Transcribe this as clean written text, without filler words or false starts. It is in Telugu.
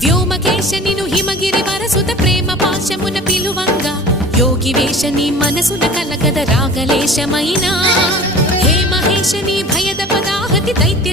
వ్యోమకేశనిను హిమగిరి వరసుత ప్రేమ పాశమున పిలువంగా యోగి వేషని మనసున కలగద రాగలేశమైనా హే మహేశని భయద పదాహతి దైత్య